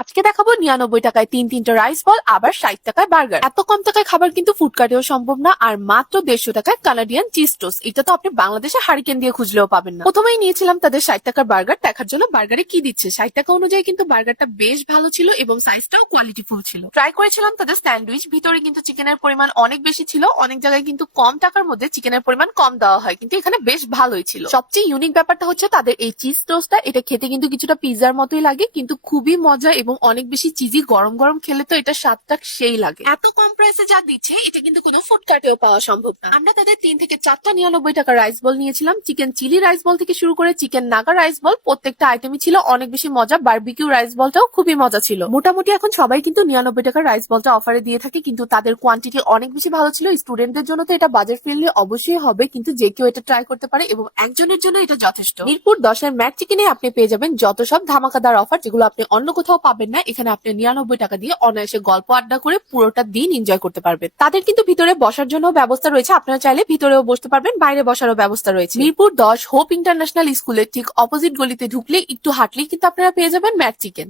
আজকে দেখাবো 99 টাকায় তিনটা রাইস বল আবার 60 টাকায় বার্গার। এত কম টাকায় খাবার কিন্তু ফুডকার্টেও সম্ভব না। আর মাত্র 150 টাকায় কানাডিয়ান চিজ টোস্ট, এটা তো আপনি বাংলাদেশে হারিকেন দিয়ে খুঁজলেও পাবেন না। প্রথমেই নিয়েছিলাম তাদের 60 টাকার বার্গার দেখার জন্য বার্গারে কি দিচ্ছে। 60 টাকা অনুযায়ী কিন্তু বার্গারটা বেশ ভালো ছিল এবং সাইজটাও কোয়ালিটিফুল ছিল। ট্রাই করেছিলাম তাদের স্যান্ডউইচ, ভিতরে কিন্তু চিকেনের পরিমাণ অনেক বেশি ছিল। অনেক জায়গায় কিন্তু কম টাকার মধ্যে চিকেনের পরিমাণ কম দেওয়া হয়, কিন্তু এখানে বেশ ভালোই ছিল। সবচেয়ে ইউনিক ব্যাপারটা হচ্ছে তাদের এই চিজ টোস্টটা, এটা খেতে কিন্তু কিছুটা পিৎজার মতোই লাগে, কিন্তু খুবই মজা এবং অনেক বেশি চিজি। গরম গরম খেলে তো এটা স্বাদটা সেই লাগে। এত কম প্রাইসে যা দিচ্ছে এটা কিন্তু কোনো ফুডকার্টেও পাওয়া সম্ভব না। আমরা তাদের 3 থেকে 4টা 99 টাকা রাইস বল নিয়েছিলাম। চিকেন চিলি রাইস বল থেকে শুরু করে চিকেন নাগা রাইস বল, প্রত্যেকটা আইটেমই ছিল অনেক বেশি মজা। বারবিকিউ রাইস বলটাও খুবই মজা ছিল। মোটামুটি এখন সবাই কিন্তু 99 টাকার রাইস বলটা অফারে দিয়ে থাকে, কিন্তু তাদের কোয়ান্টিটি অনেক বেশি ভালো ছিল। স্টুডেন্টদের জন্য তো এটা বাজেট ফ্রেন্ডলি অবশ্যই হবে, কিন্তু যে কেউ এটা ট্রাই করতে পারে এবং একজনের জন্য এটা যথেষ্ট। মিরপুর 10-এর ম্যাট চিকেনে আপনি পেয়ে যাবেন যত সব ধামাকাদার অফার, যেগুলো আপনি অন্য কোথাও পাবেন না। এখানে আপনি 99 টাকা দিয়ে অনায়াসে গল্প আড্ডা করে পুরোটা দিন এনজয় করতে পারবেন। তাদের কিন্তু ভিতরে বসার জন্য ব্যবস্থা রয়েছে, আপনারা চাইলে ভিতরেও বসতে পারবেন, বাইরে বসারও ব্যবস্থা রয়েছে। মিরপুর 10 হোপ ইন্টারন্যাশনাল স্কুলের ঠিক অপোজিট গলিতে ঢুকলে একটু হাঁটলেই কিন্তু আপনারা পেয়ে যাবেন ম্যাট চিকেন।